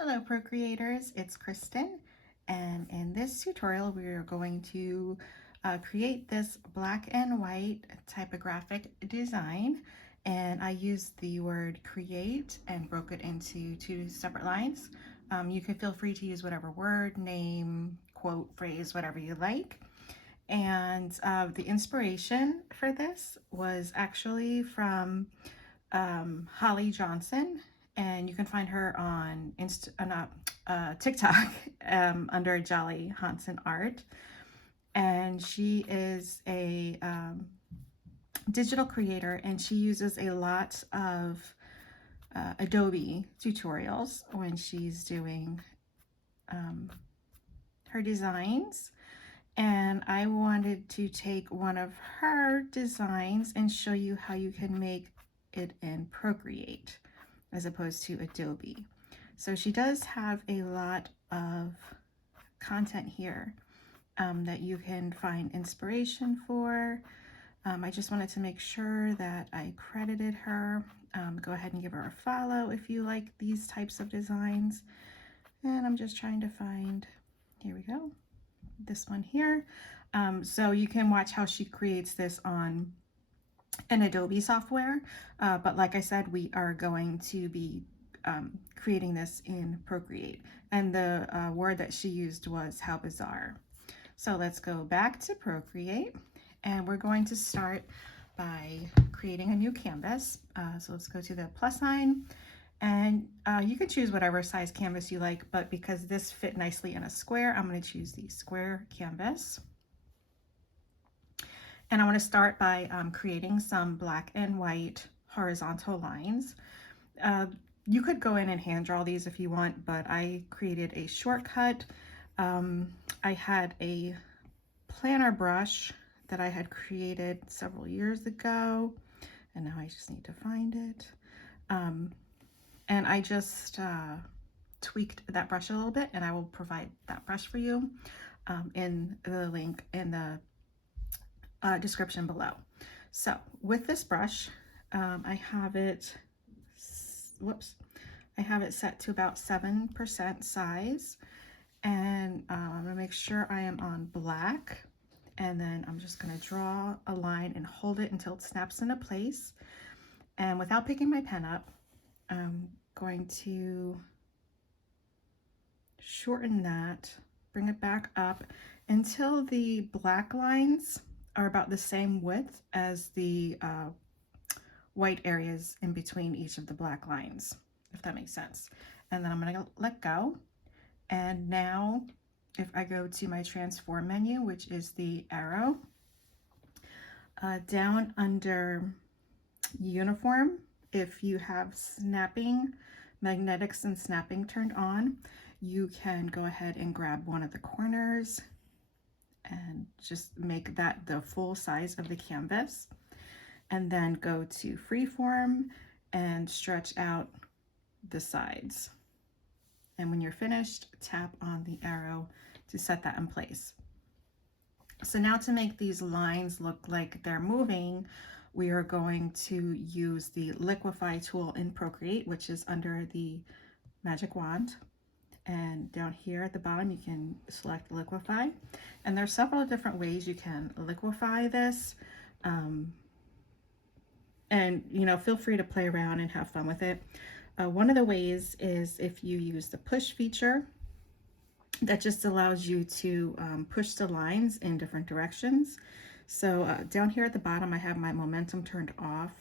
Hello Procreators, it's Kristen, and in this tutorial we are going to create this black and white typographic design, and I used the word create and broke it into two separate lines. You can feel free to use whatever word, name, quote, phrase, whatever you like. And the inspiration for this was actually from Holly Johnson, and you can find her on TikTok under Jolly Hansen Art. And she is a digital creator, and she uses a lot of Adobe tutorials when she's doing her designs. And I wanted to take one of her designs and show you how you can make it in Procreate as opposed to Adobe. So she does have a lot of content here that you can find inspiration for. I just wanted to make sure that I credited her. Go ahead and give her a follow if you like these types of designs. And I'm just trying to find, here we go, this one here. So you can watch how she creates this on an Adobe software, but like I said, we are going to be creating this in Procreate, and the word that she used was how bizarre. So let's go back to Procreate, and we're going to start by creating a new canvas. So let's go to the plus sign, and you can choose whatever size canvas you like, but because this fit nicely in a square, I'm going to choose the square canvas. And I want to start by creating some black and white horizontal lines. You could go in and hand draw these if you want, but I created a shortcut. I had a planner brush that I had created several years ago, and now I just need to find it. And I just tweaked that brush a little bit, and I will provide that brush for you in the link in the description below. So with this brush, I have it, I have it set to about 7% size, and I'm gonna make sure I am on black, and then I'm just gonna draw a line and hold it until it snaps into place. And without picking my pen up, I'm going to shorten that, bring it back up until the black lines are about the same width as the white areas in between each of the black lines, if that makes sense. And then I'm going to let go. And now if I go to my transform menu, which is the arrow, down under uniform, if you have snapping, magnetics and snapping turned on, you can go ahead and grab one of the corners and just make that the full size of the canvas, and then go to freeform and stretch out the sides. And when you're finished, tap on the arrow to set that in place. So now to make these lines look like they're moving, we are going to use the Liquify tool in Procreate, which is under the magic wand. And down here at the bottom, you can select Liquify. And there's several different ways you can liquify this. And, you know, feel free to play around and have fun with it. One of the ways is if you use the push feature. That just allows you to push the lines in different directions. So down here at the bottom, I have my momentum turned off,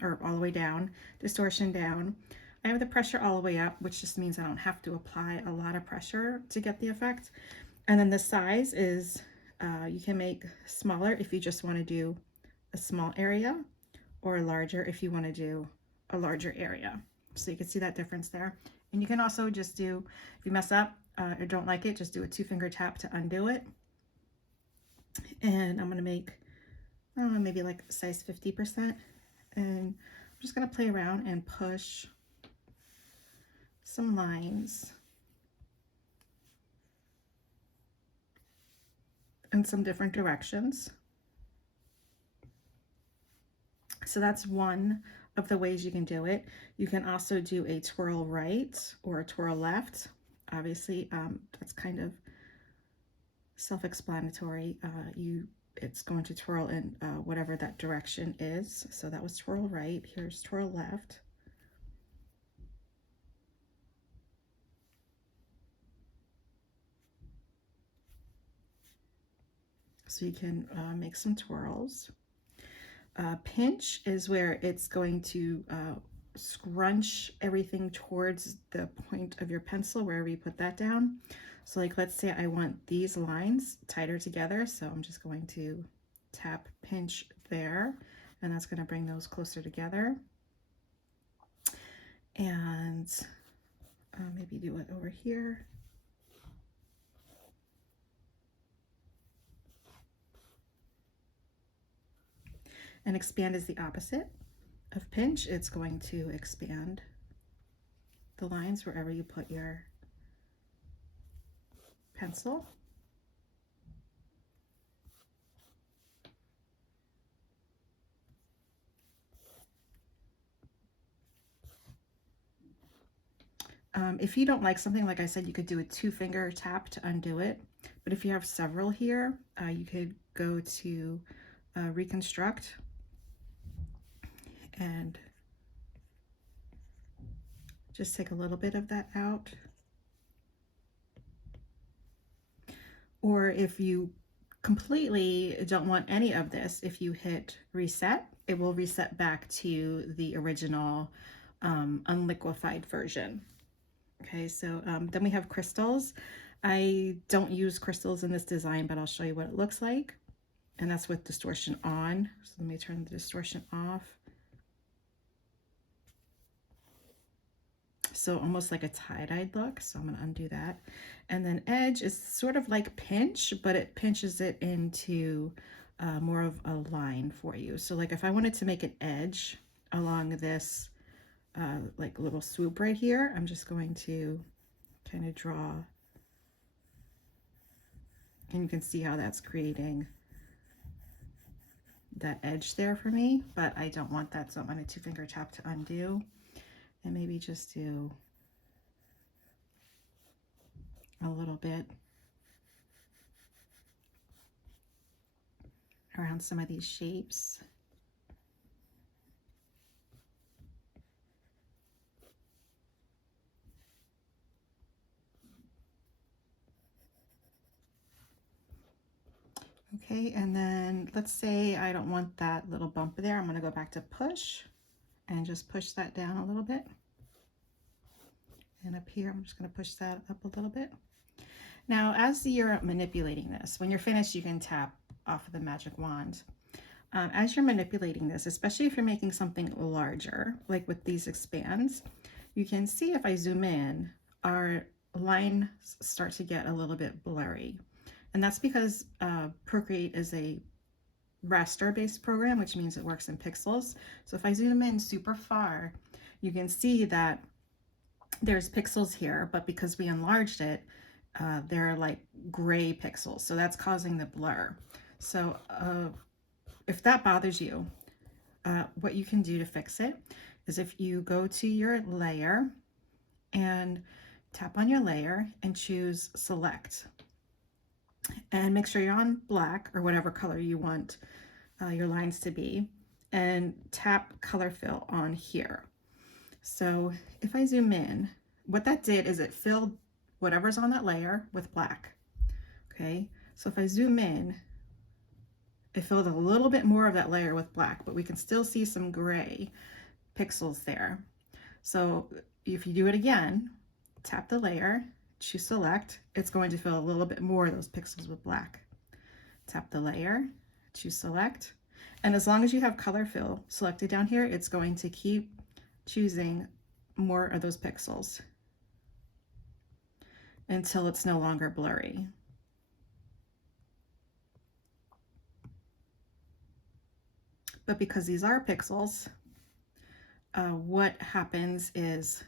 or all the way down, distortion down. I have the pressure all the way up, which just means I don't have to apply a lot of pressure to get the effect. And then the size is, you can make smaller if you just want to do a small area, or larger if you want to do a larger area. So you can see that difference there. And you can also just do, if you mess up or don't like it, just do a 2-finger tap to undo it. And I'm going to make, I don't know, maybe like size 50%. And I'm just going to play around and push some lines in some different directions. So that's one of the ways you can do it. You can also do a twirl right or a twirl left. Obviously, that's kind of self-explanatory. It's going to twirl in whatever that direction is. So that was twirl right. Here's twirl left. So you can make some twirls. Pinch is where it's going to scrunch everything towards the point of your pencil, wherever you put that down. So like, let's say I want these lines tighter together. So I'm just going to tap pinch there, and that's going to bring those closer together. And maybe do it over here. And expand is the opposite of pinch. It's going to expand the lines wherever you put your pencil. If you don't like something, like I said, you could do a 2-finger tap to undo it. But if you have several here, you could go to reconstruct and just take a little bit of that out. Or if you completely don't want any of this, if you hit reset, it will reset back to the original unliquefied version. Okay, so then we have crystals. I don't use crystals in this design, but I'll show you what it looks like. And that's with distortion on. So let me turn the distortion off. So almost like a tie-dyed look. So I'm going to undo that. And then edge is sort of like pinch, but it pinches it into more of a line for you. So like if I wanted to make an edge along this like little swoop right here, I'm just going to kind of draw, and you can see how that's creating that edge there for me, but I don't want that, so I'm going to 2-finger tap to undo, and maybe just do a little bit around some of these shapes. Okay, and then let's say I don't want that little bump there. I'm going to go back to push and just push that down a little bit. And up here, I'm just going to push that up a little bit. Now, as you're manipulating this, when you're finished, you can tap off of the magic wand. As you're manipulating this, especially if you're making something larger, like with these expands, you can see if I zoom in, our lines start to get a little bit blurry. And that's because Procreate is a raster-based program, which means it works in pixels. So if I zoom in super far, you can see that there's pixels here, but because we enlarged it, they're like gray pixels. So that's causing the blur. So if that bothers you, what you can do to fix it is if you go to your layer and tap on your layer and choose select, and make sure you're on black or whatever color you want your lines to be, and tap color fill on here. So if I zoom in, what that did is it filled whatever's on that layer with black. Okay, so if I zoom in, it filled a little bit more of that layer with black, but we can still see some gray pixels there. So if you do it again, tap the layer, choose select, it's going to fill a little bit more of those pixels with black. Tap the layer, choose select, and as long as you have color fill selected down here, it's going to keep choosing more of those pixels until it's no longer blurry. But because these are pixels, what happens is,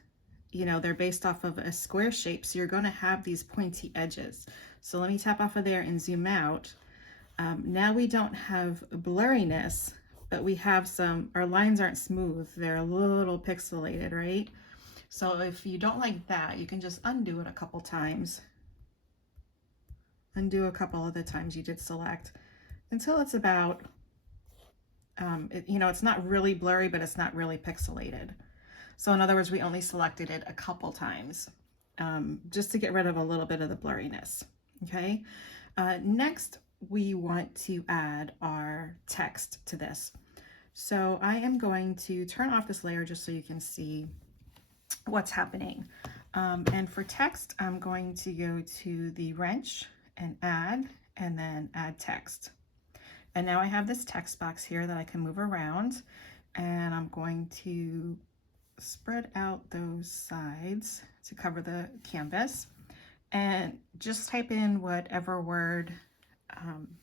you know, they're based off of a square shape, so you're going to have these pointy edges. So let me tap off of there and zoom out. Now we don't have blurriness, but we have our lines aren't smooth. They're a little pixelated, right? So if you don't like that, you can just undo it a couple times. Undo a couple of the times you did select until it's about, you know, it's not really blurry, but it's not really pixelated. So in other words, we only selected it a couple times just to get rid of a little bit of the blurriness. Okay. Next, we want to add our text to this. So I am going to turn off this layer just so you can see what's happening. And for text, I'm going to go to the wrench and then add text. And now I have this text box here that I can move around, and I'm going to spread out those sides to cover the canvas and just type in whatever word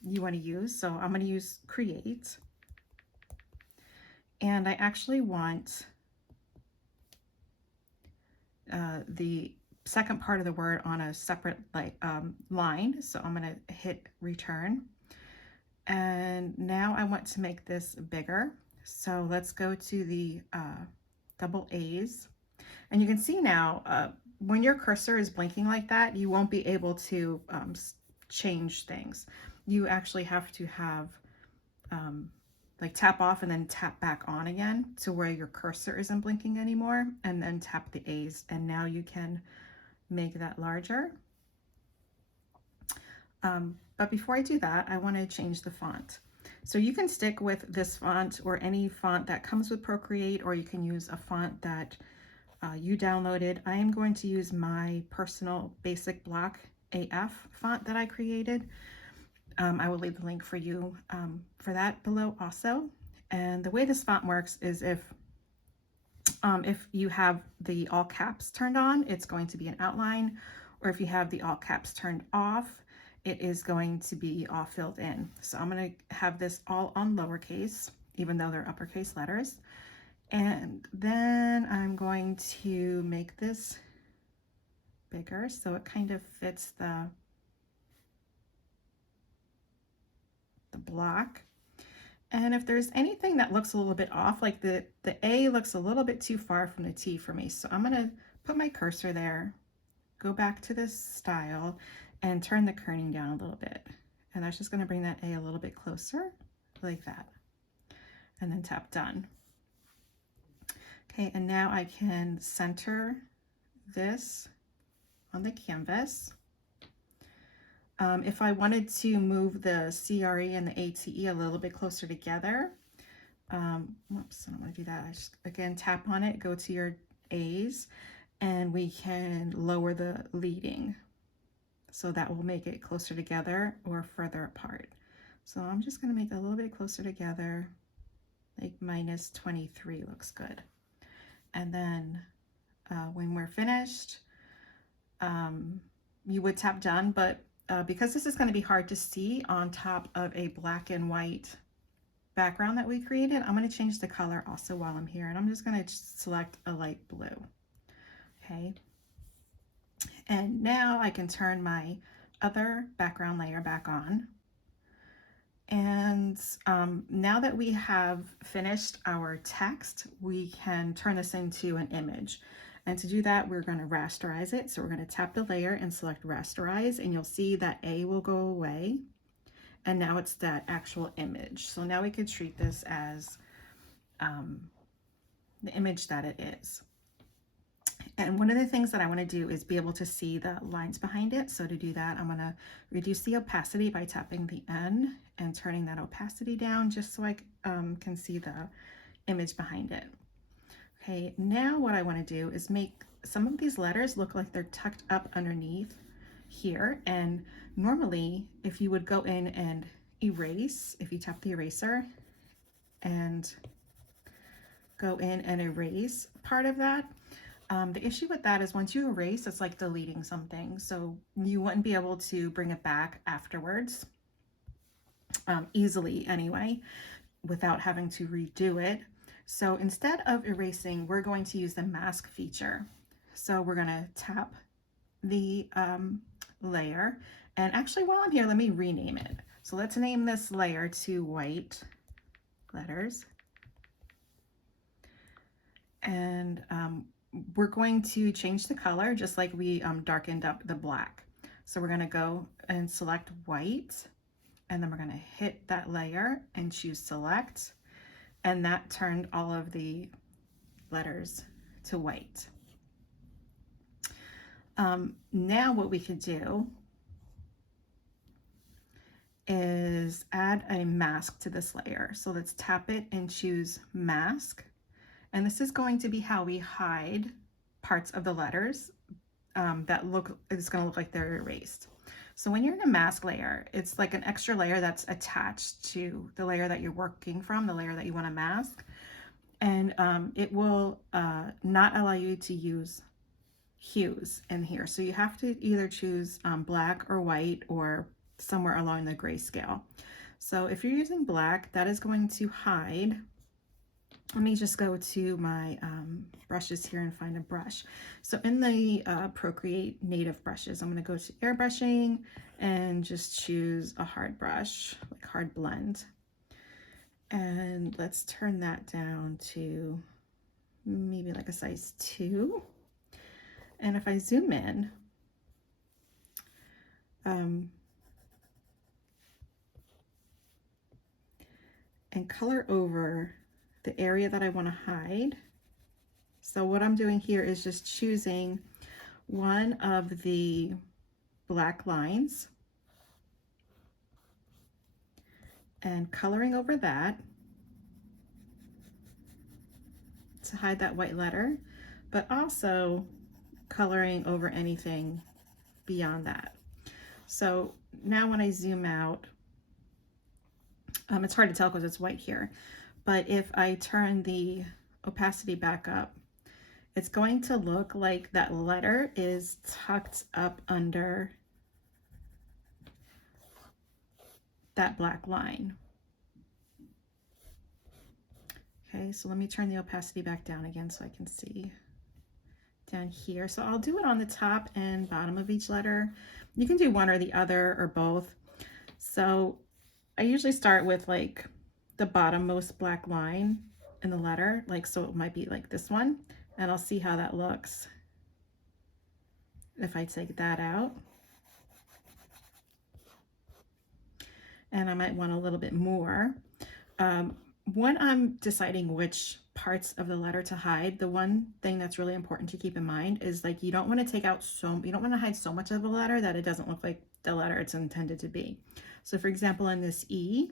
you want to use. So I'm going to use create, and I actually want the second part of the word on a separate line. So I'm going to hit return. And now I want to make this bigger. So let's go to the double A's. And you can see now, when your cursor is blinking like that, you won't be able to change things. You actually have to have like tap off and then tap back on again to where your cursor isn't blinking anymore, and then tap the A's, and now you can make that larger. But before I do that, I want to change the font. So you can stick with this font or any font that comes with Procreate, or you can use a font that you downloaded. I am going to use my personal basic block AF font that I created. I will leave the link for you for that below also. And the way this font works is if you have the all caps turned on, it's going to be an outline, or if you have the all caps turned off, it is going to be all filled in. So I'm going to have this all on lowercase, even though they're uppercase letters. And then I'm going to make this bigger so it kind of fits the block. And if there's anything that looks a little bit off, like the A looks a little bit too far from the T for me. So I'm going to put my cursor there, go back to this style, and turn the kerning down a little bit. And that's just going to bring that A a little bit closer, like that. And then tap done. Okay, and now I can center this on the canvas. If I wanted to move the CRE and the ATE a little bit closer together, whoops, I don't want to do that. I just, again, tap on it, go to your A's, and we can lower the leading. So that will make it closer together or further apart. So I'm just going to make it a little bit closer together, like -23 looks good. And then when we're finished, you would tap done, but because this is going to be hard to see on top of a black and white background that we created, I'm going to change the color also while I'm here, and I'm just going to select a light blue. Okay. And now I can turn my other background layer back on. And now that we have finished our text, we can turn this into an image. And to do that, we're going to rasterize it. So we're going to tap the layer and select rasterize, and you'll see that A will go away. And now it's that actual image. So now we could treat this as the image that it is. And one of the things that I want to do is be able to see the lines behind it. So to do that, I'm going to reduce the opacity by tapping the N and turning that opacity down just so I can see the image behind it. Okay, now what I want to do is make some of these letters look like they're tucked up underneath here. And normally, if you would go in and erase, if you tap the eraser and go in and erase part of that, the issue with that is once you erase, it's like deleting something. So you wouldn't be able to bring it back afterwards easily anyway, without having to redo it. So instead of erasing, we're going to use the mask feature. So we're going to tap the layer. And actually, while I'm here, let me rename it. So let's name this layer to white letters. And we're going to change the color just like we darkened up the black. So we're going to go and select white, and then we're going to hit that layer and choose select, and that turned all of the letters to white. Now what we could do is add a mask to this layer. So let's tap it and choose mask. And this is going to be how we hide parts of the letters it's going to look like they're erased. So when you're in a mask layer, it's like an extra layer that's attached to the layer that you're working from, the layer that you want to mask. And it will not allow you to use hues in here. So you have to either choose black or white or somewhere along the grayscale. So if you're using black, that is going to hide. Let me just go to my brushes here and find a brush. So in the Procreate native brushes, I'm going to go to airbrushing and just choose a hard brush, like hard blend. And let's turn that down to maybe like a size 2. And if I zoom in, and color over the area that I want to hide. So what I'm doing here is just choosing one of the black lines and coloring over that to hide that white letter, but also coloring over anything beyond that. So now when I zoom out, it's hard to tell because it's white here, but if I turn the opacity back up, it's going to look like that letter is tucked up under that black line. Okay, so let me turn the opacity back down again so I can see down here. So I'll do it on the top and bottom of each letter. You can do one or the other or both. So I usually start with like the bottommost black line in the letter, like, so it might be like this one, and I'll see how that looks if I take that out. And I might want a little bit more. When I'm deciding which parts of the letter to hide, the one thing that's really important to keep in mind is like you don't want to take out you don't want to hide so much of a letter that it doesn't look like the letter it's intended to be. So for example, in this E,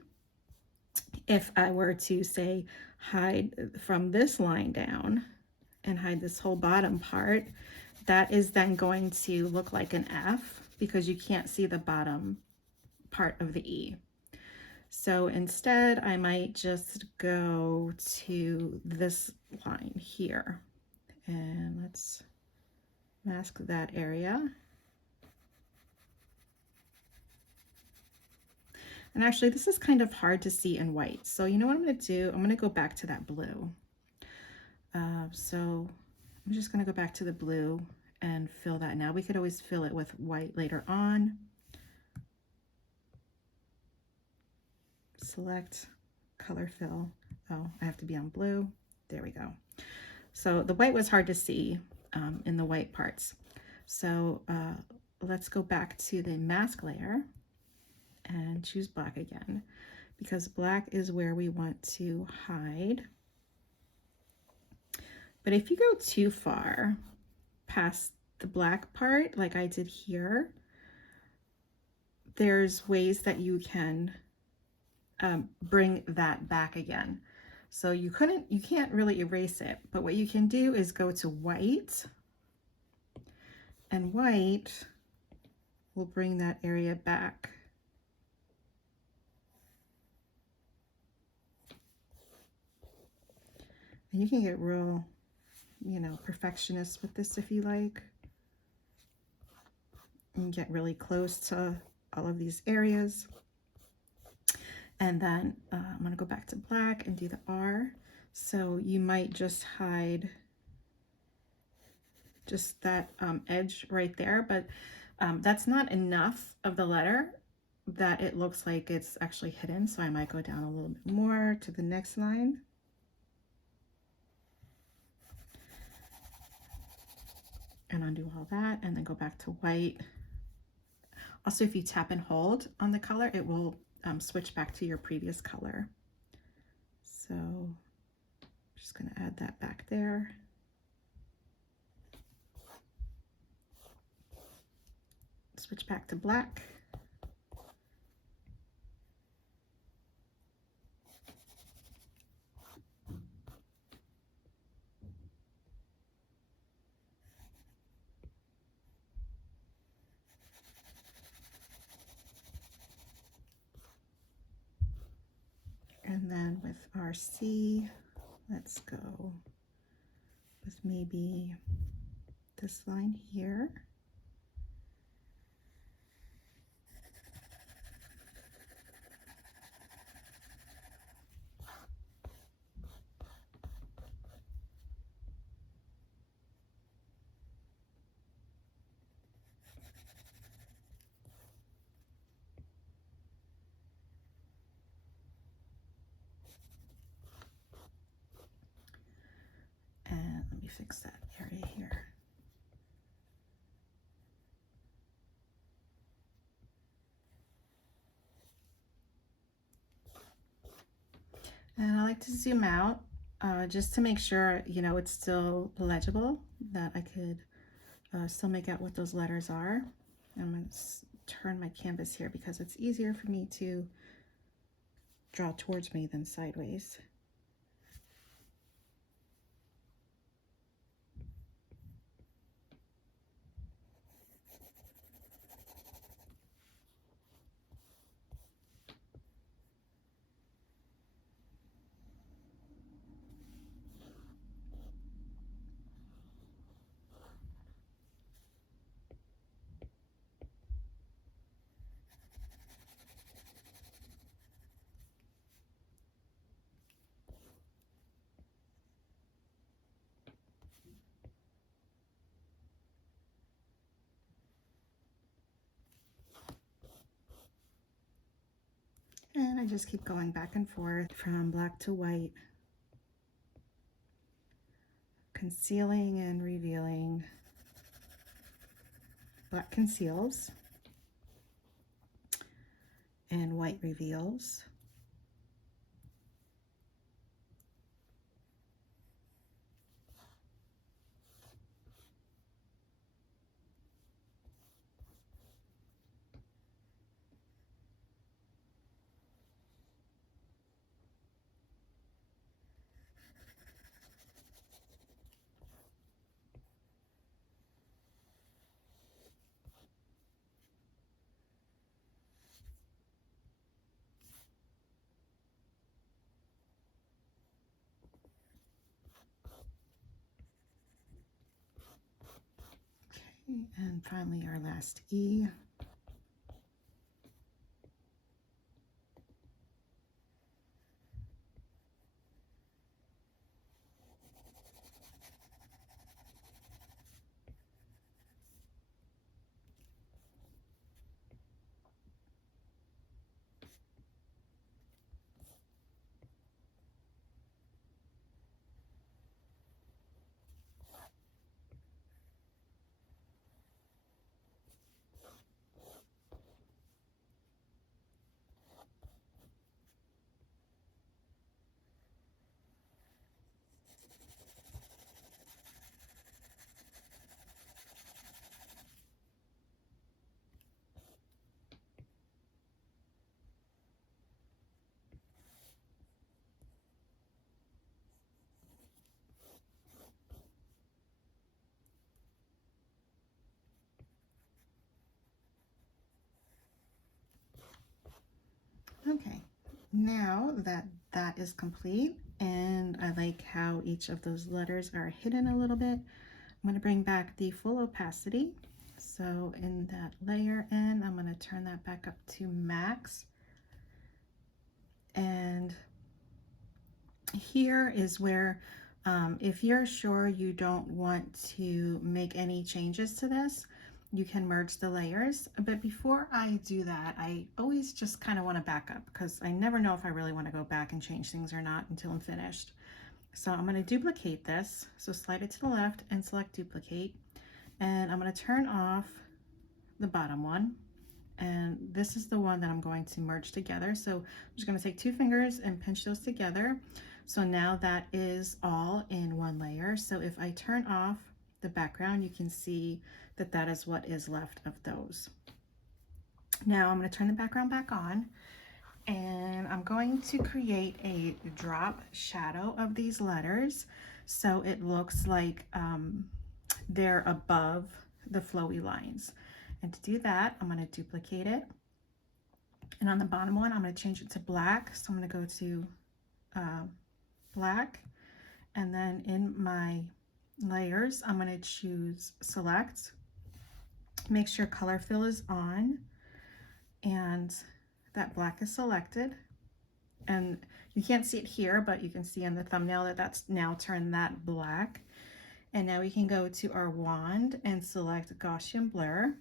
if I were to say hide from this line down and hide this whole bottom part, that is then going to look like an F because you can't see the bottom part of the E. So instead, I might just go to this line here, and let's mask that area. And actually, this is kind of hard to see in white. So you know what I'm going to do? I'm going to go back to that blue. So I'm just going to go back to the blue and fill that now. We could always fill it with white later on. Select color fill. Oh, I have to be on blue. There we go. So the white was hard to see in the white parts. So let's go back to the mask layer and choose black again, because black is where we want to hide. But if you go too far past the black part, like I did here, there's ways that you can bring that back again. So you can't really erase it, but what you can do is go to white, and white will bring that area back. And you can get real, perfectionist with this if you like, and get really close to all of these areas. And then I'm going to go back to black and do the R. So you might just hide just that edge right there, but that's not enough of the letter that it looks like it's actually hidden, so I might go down a little bit more to the next line. And undo all that, and then go back to white. Also, if you tap and hold on the color, it will switch back to your previous color. So just going to add that back there. Switch back to black. And then with our C, let's go with maybe this line here. And let me fix that area here. And I like to zoom out just to make sure, you know, it's still legible, that I could still make out what those letters are. I'm going to turn my canvas here because it's easier for me to draw towards me than sideways. And I just keep going back and forth from black to white, concealing and revealing. Black conceals and white reveals. And finally our last E. Okay, now that that is complete, and I like how each of those letters are hidden a little bit, I'm going to bring back the full opacity. So in that layer in, I'm going to turn that back up to max. And here is where, if you're sure you don't want to make any changes to this, you can merge the layers. But before I do that, I always just kind of want to back up because I never know if I really want to go back and change things or not until I'm finished. So I'm going to duplicate this. So slide it to the left and select duplicate. And I'm going to turn off the bottom one. And this is the one that I'm going to merge together. So I'm just going to take 2 fingers and pinch those together. So now that is all in one layer. So if I turn off the background, you can see that that is what is left of those. Now I'm going to turn the background back on, and I'm going to create a drop shadow of these letters so it looks like they're above the flowy lines. And to do that, I'm going to duplicate it, and on the bottom one I'm going to change it to black. So I'm going to go to black, and then in my layers I'm going to choose select, make sure color fill is on, and that black is selected. And you can't see it here, but you can see in the thumbnail that that's now turned that black. And now we can go to our wand and select Gaussian blur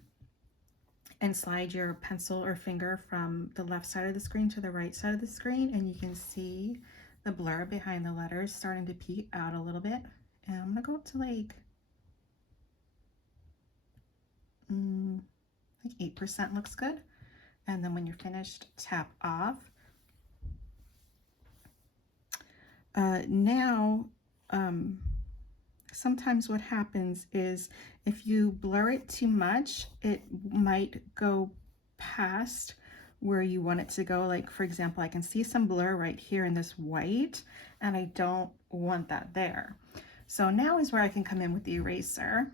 and slide your pencil or finger from the left side of the screen to the right side of the screen, and you can see the blur behind the letters starting to peek out a little bit. And I'm gonna go up to like 8% looks good. And then when you're finished, tap off. Sometimes what happens is if you blur it too much, it might go past where you want it to go. Like, for example, I can see some blur right here in this white, and I don't want that there. So now is where I can come in with the eraser,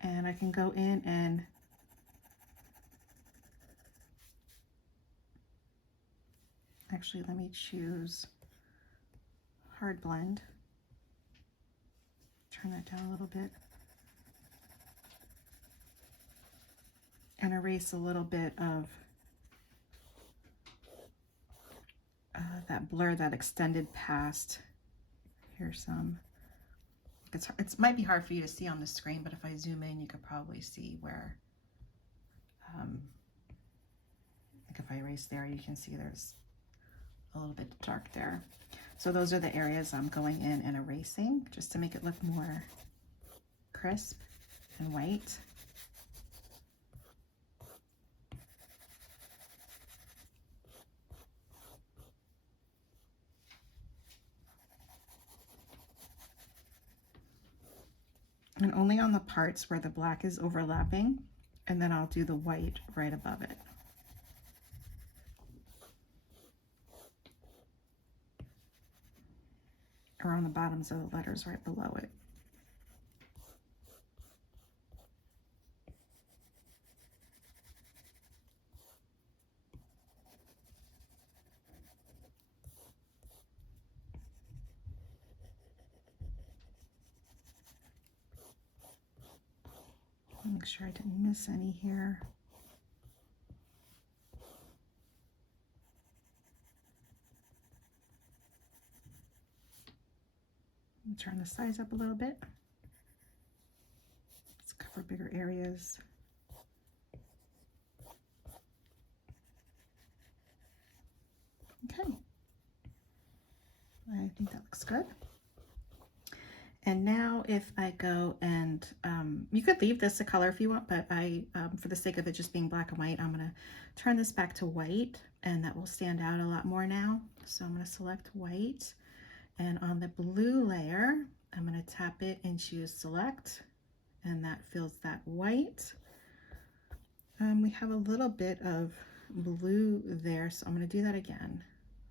and I can go in and actually, let me choose hard blend. Turn that down a little bit and erase a little bit of that blur that extended past. Here's some. It might be hard for you to see on the screen, but if I zoom in, you could probably see where, like if I erase there, you can see there's a little bit dark there. So those are the areas I'm going in and erasing just to make it look more crisp and white. And only on the parts where the black is overlapping, and then I'll do the white right above it. Or on the bottoms of the letters right below it. Make sure I didn't miss any here. Turn the size up a little bit. Let's cover bigger areas. Okay, I think that looks good. And now if I go and, you could leave this a color if you want, but I, for the sake of it just being black and white, I'm gonna turn this back to white, and that will stand out a lot more now. So I'm gonna select white, and on the blue layer, I'm gonna tap it and choose select, and that fills that white. We have a little bit of blue there, so I'm gonna do that again,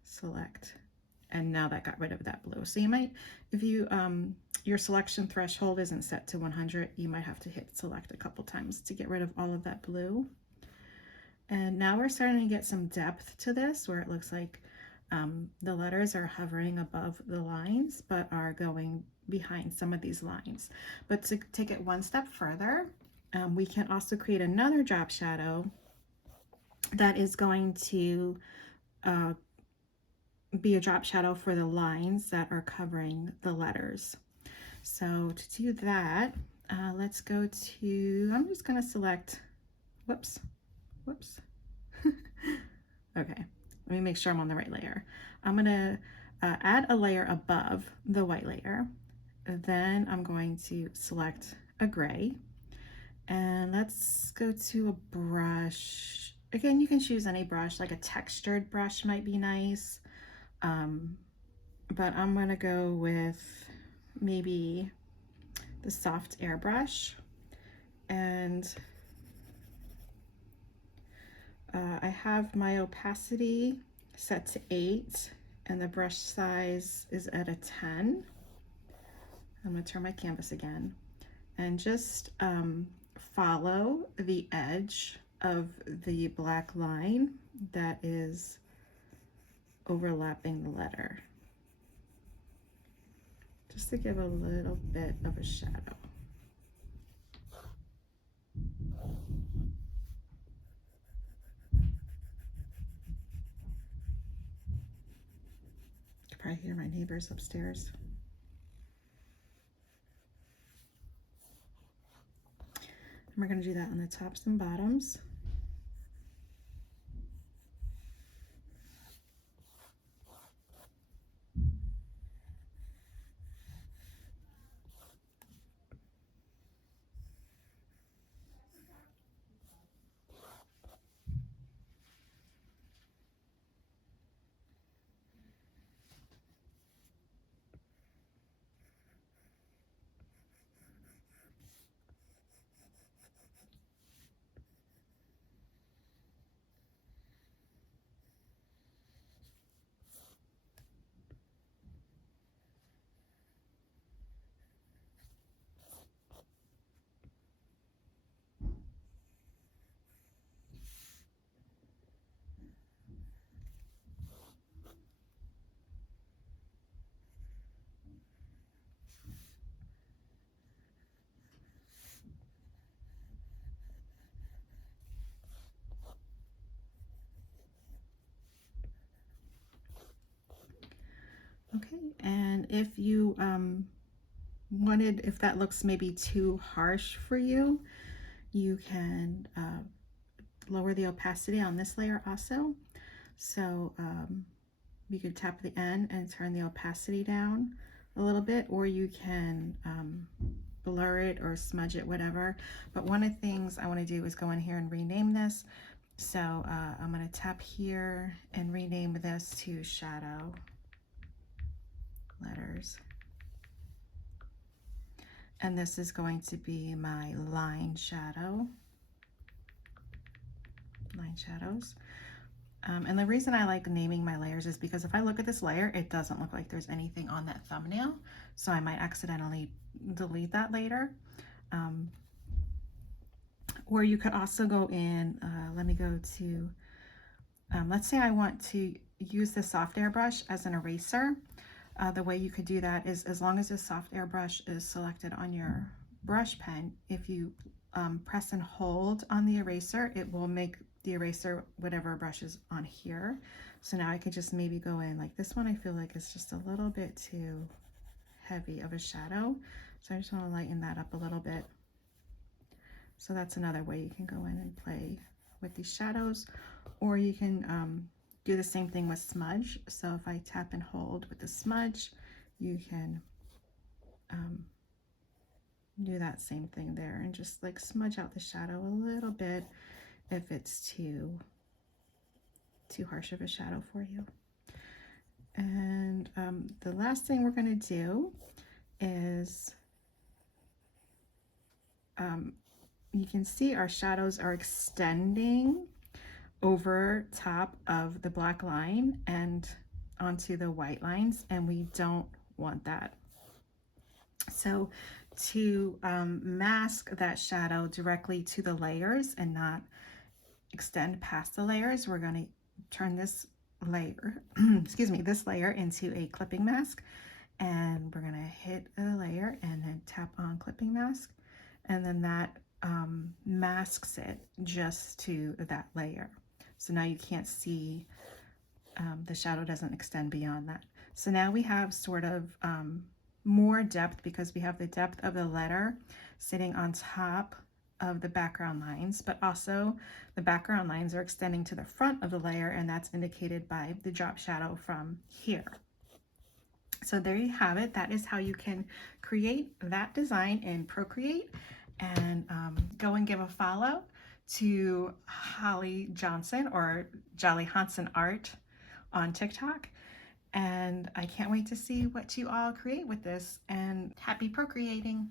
select. And now that got rid of that blue. So you might, if you, your selection threshold isn't set to 100, you might have to hit select a couple times to get rid of all of that blue. And now we're starting to get some depth to this, where it looks like the letters are hovering above the lines, but are going behind some of these lines. But to take it one step further, we can also create another drop shadow that is going to be a drop shadow for the lines that are covering the letters. So to do that, Let's go to, I'm just gonna select, whoops. Okay, let me make sure I'm on the right layer. I'm gonna add a layer above the white layer. Then I'm going to select a gray, and let's go to a brush. Again, you can choose any brush, like a textured brush might be nice. But I'm gonna go with maybe the soft airbrush, and I have my opacity set to 8 and the brush size is at a 10. I'm going to turn my canvas again and just follow the edge of the black line that is overlapping the letter, just to give a little bit of a shadow. You can probably hear my neighbors upstairs. And we're going to do that on the tops and bottoms. Okay, and if you if that looks maybe too harsh for you, you can lower the opacity on this layer also. So you could tap the N and turn the opacity down a little bit, or you can blur it or smudge it, whatever. But one of the things I want to do is go in here and rename this. So I'm going to tap here and rename this to shadow letters. And this is going to be my line shadows. And the reason I like naming my layers is because if I look at this layer, it doesn't look like there's anything on that thumbnail. So I might accidentally delete that later. Or you could also go in, let me go to, let's say I want to use the soft airbrush as an eraser. The way you could do that is, as long as the soft airbrush is selected on your brush pen, if you press and hold on the eraser, it will make the eraser whatever brush is on here. So now I could just maybe go in, like this one I feel like is just a little bit too heavy of a shadow. So I just want to lighten that up a little bit. So that's another way you can go in and play with these shadows. Or you can do the same thing with smudge. So if I tap and hold with the smudge, you can do that same thing there and just like smudge out the shadow a little bit if it's too harsh of a shadow for you. And the last thing we're going to do is you can see our shadows are extending over top of the black line and onto the white lines, and we don't want that. So to mask that shadow directly to the layers and not extend past the layers, we're going to turn this layer, excuse me, this layer into a clipping mask, and we're going to hit the layer and then tap on clipping mask, and then that masks it just to that layer. So now you can't see, the shadow doesn't extend beyond that. So now we have sort of more depth because we have the depth of the letter sitting on top of the background lines, but also the background lines are extending to the front of the layer, and that's indicated by the drop shadow from here. So there you have it. That is how you can create that design in Procreate. And go and give a follow to Holly Johnson or Jolly Hansen Art on TikTok. And I can't wait to see what you all create with this, and happy procreating.